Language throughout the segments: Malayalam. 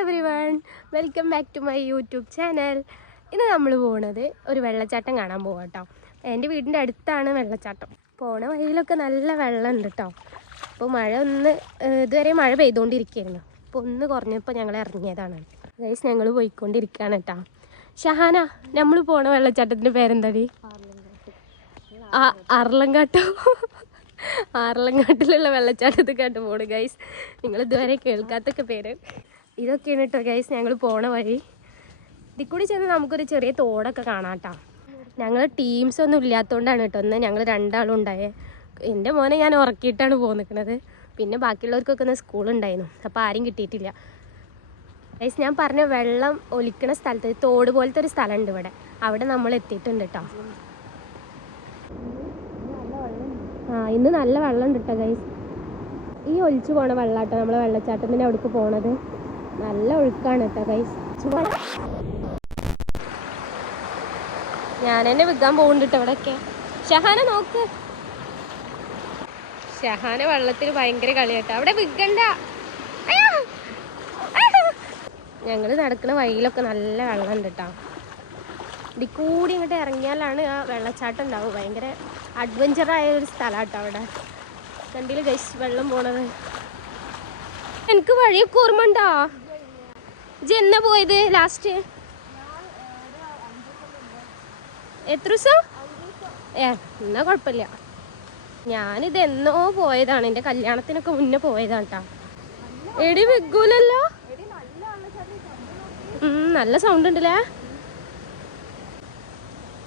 Everyone, welcome back to my YouTube channel. ഇന്ന് നമ്മൾ പോകുന്നത് ഒരു വെള്ളച്ചാട്ടം കാണാൻ പോകാം കേട്ടോ. എൻ്റെ വീടിൻ്റെ അടുത്താണ് വെള്ളച്ചാട്ടം. പോണ വഴിയിലൊക്കെ നല്ല വെള്ളം ഉണ്ട് കേട്ടോ. അപ്പോൾ മഴ ഇതുവരെ മഴ പെയ്തുകൊണ്ടിരിക്കുകയായിരുന്നു. അപ്പോൾ ഒന്ന് കുറഞ്ഞപ്പോൾ ഞങ്ങൾ ഇറങ്ങിയതാണ്. ഗൈസ്, ഞങ്ങൾ പോയിക്കൊണ്ടിരിക്കുകയാണ് കേട്ടോ. ഷഹാന, നമ്മൾ പോണ വെള്ളച്ചാട്ടത്തിൻ്റെ പേരെന്താടി? ആർലങ്കാട്ടോ. ആർലങ്കാട്ടിലുള്ള വെള്ളച്ചാട്ടത്തിൽ കേട്ട് പോണ് ഗൈസ്. നിങ്ങൾ ഇതുവരെ കേൾക്കാത്തൊക്കെ പേര് ഇതൊക്കെയാണ് കേട്ടോ ഗൈസ്. ഞങ്ങൾ പോണ വഴി ഇതിൽ കൂടി ചെന്ന് നമുക്കൊരു ചെറിയ തോടൊക്കെ കാണാം കേട്ടോ. ഞങ്ങൾ ടീംസ് ഒന്നും ഇല്ലാത്തതുകൊണ്ടാണ് കേട്ടോ ഒന്ന് ഞങ്ങൾ രണ്ടാളും ഉണ്ടായത്. എൻ്റെ മോനെ ഞാൻ ഉറക്കിയിട്ടാണ് പോന്നിക്കണത്. പിന്നെ ബാക്കിയുള്ളവർക്കൊക്കെ ഒന്ന് സ്കൂളുണ്ടായിരുന്നു, അപ്പോൾ ആരും കിട്ടിയിട്ടില്ല ഗൈസ്. ഞാൻ പറഞ്ഞ വെള്ളം ഒലിക്കണ സ്ഥലത്ത് തോട് പോലത്തെ ഒരു സ്ഥലമുണ്ട് ഇവിടെ. അവിടെ നമ്മൾ എത്തിയിട്ടുണ്ട് കേട്ടോ. ഇന്ന് നല്ല വെള്ളം ഉണ്ട് കേട്ടോ ഗൈസ്. ഈ ഒലിച്ചു പോണ വെള്ളാട്ടോ നമ്മളെ വെള്ളച്ചാട്ടത്തിൻ്റെ അവിടേക്ക് പോണത്. നല്ല ഒഴുക്കാണ് കേട്ടോ ഗൈസ്. ഞാൻ എന്നെ വിൽക്കാൻ പോകുന്നുണ്ട് ഇവിടെയൊക്കെ. ഷഹാന നോക്ക്, ഷഹാന വെള്ളത്തിൽ ഭയങ്കര കളിയാട്ടോ. അവിടെ വിൽക്കണ്ട. ഞങ്ങൾ നടക്കുന്ന വഴിയിലൊക്കെ നല്ല വെള്ളം ഉണ്ട് കേട്ടോ. ഇതിൽ കൂടി ഇങ്ങോട്ട് ഇറങ്ങിയാലാണ് ആ വെള്ളച്ചാട്ടം ഉണ്ടാവും. ഭയങ്കര അഡ്വഞ്ചറായ ഒരു സ്ഥലം കേട്ടോ അവിടെ. കണ്ടില്ല ഗൈസ് വെള്ളം പോണത്. എനിക്ക് വഴിയൊക്കെ ഓർമ്മ ഉണ്ടോ? ഇജ്ജ് എന്നാ പോയത് ലാസ്റ്റ്? എത്ര ദിവസം? എന്നാ കുഴപ്പമില്ല. ഞാനിത് എന്നോ പോയതാണ്, എൻ്റെ കല്യാണത്തിനൊക്കെ മുന്നേ പോയതാണ് കേട്ടോ. എടി വെക്കൂലല്ലോ. നല്ല സൗണ്ട് ഉണ്ടല്ലേ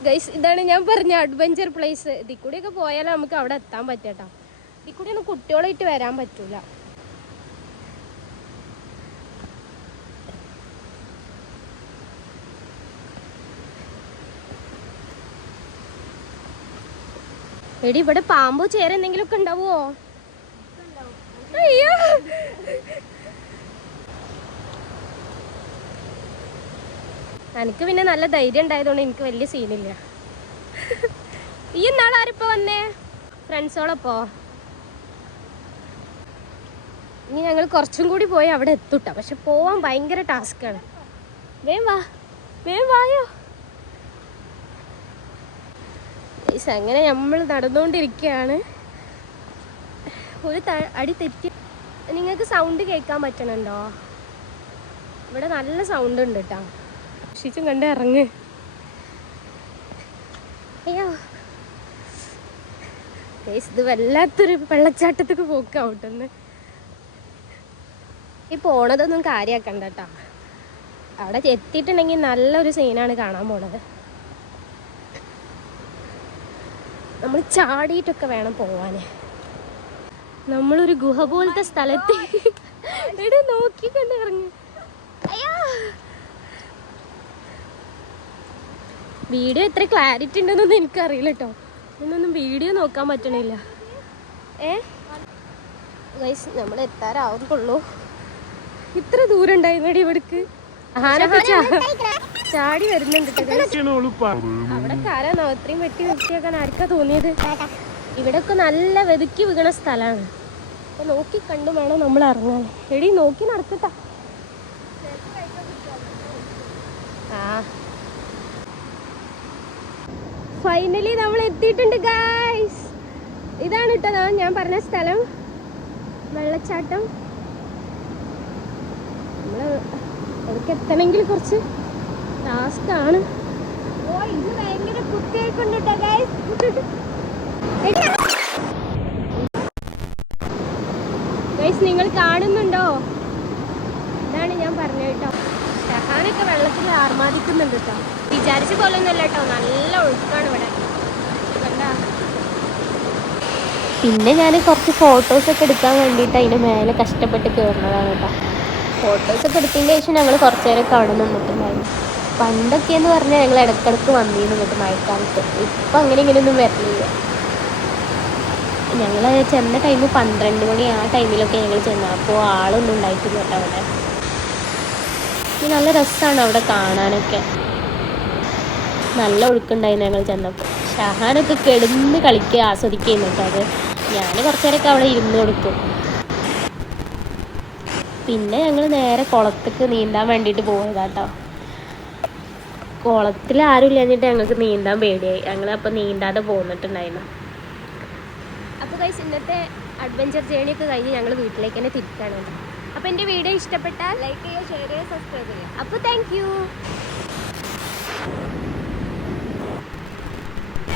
ഗൈസ്. ഇതാണ് ഞാൻ പറഞ്ഞ അഡ്വഞ്ചർ പ്ലേസ്. ഇതിൽ കൂടിയൊക്കെ പോയാലേ നമുക്ക് അവിടെ എത്താൻ പറ്റട്ടോ. ഇതിൽ കൂടി ഒന്നും കുട്ടികളായിട്ട് വരാൻ പറ്റൂല. എടി, ഇവിടെ പാമ്പോ ചേര എന്തെങ്കിലും ഒക്കെ ഉണ്ടാവോ? അയ്യോ, എനിക്ക് പിന്നെ നല്ല ധൈര്യം ഉണ്ടായതുകൊണ്ട് എനിക്ക് വലിയ സീനില്ല. ഈ നാളെ ആരിപ്പോ വന്നേ? ഫ്രണ്ട്സോളപ്പോ. ഇനി ഞങ്ങൾ കുറച്ചും കൂടി പോയി അവിടെ എത്തൂട്ട. പക്ഷെ പോവാൻ ഭയങ്കര ടാസ്ക്കാണ്. വേം വാ, വേം വായോ. അങ്ങനെ നമ്മൾ നടന്നുകൊണ്ടിരിക്കുകയാണ്. ഒരു അടി തെറ്റി. നിങ്ങൾക്ക് സൗണ്ട് കേൾക്കാൻ പറ്റണുണ്ടോ? ഇവിടെ നല്ല സൗണ്ട് ഉണ്ട് കേട്ടോ. ും കണ്ട് ഇറങ്ങ്. അയ്യോ, ഇത് വല്ലാത്തൊരു വെള്ളച്ചാട്ടത്തേക്ക് പോക്കാവട്ടെന്ന്. ഈ പോണതൊന്നും കാര്യമാക്കണ്ട കേട്ടോ. അവിടെ എത്തിയിട്ടുണ്ടെങ്കിൽ നല്ലൊരു സീനാണ് കാണാൻ പോണത്. നമ്മൾ ചാടിയിട്ടൊക്കെ വേണം പോവാന്. നമ്മളൊരു ഗുഹ പോലത്തെ സ്ഥലത്ത് ഇവിടെ നോക്കിക്കൊണ്ട് ഇറങ്ങി. അയ്യോ, വീഡിയോ എത്ര ക്ലാരിറ്റി ഉണ്ടെന്നൊന്നും എനിക്കറിയില്ല കേട്ടോ. എന്നൊന്നും വീഡിയോ നോക്കാൻ പറ്റണില്ല. ഗൈസ്, നമ്മൾ എത്താറാവുന്നുള്ളൂ. ഇത്ര ദൂരം ഉണ്ടായിരുന്നടി ഇവിടേക്ക്. ചാടി വരുന്നുണ്ട്. അവിടെ കാരാണോ ഇത്രയും വെട്ടി വൃത്തിയാക്കാൻ ആർക്കാ തോന്നിയത്? ഇവിടെയൊക്കെ നല്ല വെതുക്കി വീണ സ്ഥലമാണ്. അപ്പൊ നോക്കി കണ്ടു വേണം നമ്മൾ ഇറങ്ങാൻ. എടി, നോക്കി നടക്കട്ടാ. ഫൈനലി നമ്മൾ എത്തിയിട്ടുണ്ട് ഗൈസ്. ഇതാണ് കേട്ടോ ഞാൻ പറഞ്ഞ സ്ഥലം, വെള്ളച്ചാട്ടം. നമ്മൾ അവിടേക്ക് എത്തണമെങ്കിൽ കുറച്ച് ടാസ്ക് ആണ്. ഇത് ഭയങ്കര കുത്തിയായിക്കൊണ്ട് കേട്ടോ ഗൈസ്. ഗൈസ്, നിങ്ങൾ കാണുന്നുണ്ടോ? ഇതാണ് ഞാൻ പറഞ്ഞത് കേട്ടോ. ഷഹാനൊക്കെ വെള്ളത്തിൽ ആർമാദിക്കുന്നുണ്ട് കേട്ടോ. വിചാരിച്ച പോലെ ഒന്നുമല്ല കേട്ടോ, നല്ല ഒഴുക്കാണ് ഇവിടെ. പിന്നെ ഞാൻ കുറച്ച് ഫോട്ടോസൊക്കെ എടുക്കാൻ വേണ്ടിയിട്ട് അതിൻ്റെ മേലെ കഷ്ടപ്പെട്ട് കയറുന്നതാണ് കേട്ടോ. ഫോട്ടോസൊക്കെ എടുത്തതിന് ശേഷം ഞങ്ങൾ കുറച്ച് നേരമൊക്കെ അവിടെ നിന്നിട്ടുണ്ടായിരുന്നു. പണ്ടൊക്കെ എന്ന് പറഞ്ഞാൽ ഞങ്ങൾ ഇടയ്ക്കിടയ്ക്ക് വന്നിരുന്നു കേട്ടോ മഴക്കാലത്ത്. ഇപ്പം അങ്ങനെ ഇങ്ങനെയൊന്നും വരലില്ല. ഞങ്ങൾ ചെന്ന ടൈം 12 മണി ആ ടൈമിലൊക്കെ ഞങ്ങൾ ചെന്ന. അപ്പോൾ ആളൊന്നും ഉണ്ടായിട്ടില്ല കേട്ടോ അവിടെ. നല്ല രസമാണ് അവിടെ കാണാനൊക്കെ. നല്ല ഒഴുക്കുണ്ടായിരുന്നു ഞങ്ങൾ ചെന്നപ്പോൾ. ഷഹാനൊക്കെ കിടന്ന് കളിക്കുക ആസ്വദിക്കുന്നു കേട്ടോ. അത് ഞാൻ കുറച്ച് നേരമൊക്കെ അവിടെ ഇരുന്ന് കൊടുക്കും. പിന്നെ ഞങ്ങൾ നേരെ കുളത്തേക്ക് നീന്താൻ വേണ്ടിയിട്ട് പോയതാട്ടോ. കുളത്തിൽ ആരും ഇല്ലാഞ്ഞിട്ട് ഞങ്ങൾക്ക് നീന്താൻ പേടിയായി. ഞങ്ങൾ അപ്പോൾ നീന്താതെ പോന്നിട്ടുണ്ടായിരുന്നു. അപ്പോൾ ഗൈസ് ഇന്നത്തെ അഡ്വഞ്ചർ ജേണിയൊക്കെ കഴിഞ്ഞ് ഞങ്ങൾ വീട്ടിലേക്ക് തന്നെ തിരിക്കാണ്. അപ്പോൾ എൻ്റെ വീഡിയോ ഇഷ്ടപ്പെട്ടാൽ ലൈക്ക് ചെയ്യുക, ഷെയർ ചെയ്യുക, സബ്സ്ക്രൈബ് ചെയ്യുക. അപ്പോൾ താങ്ക് യു.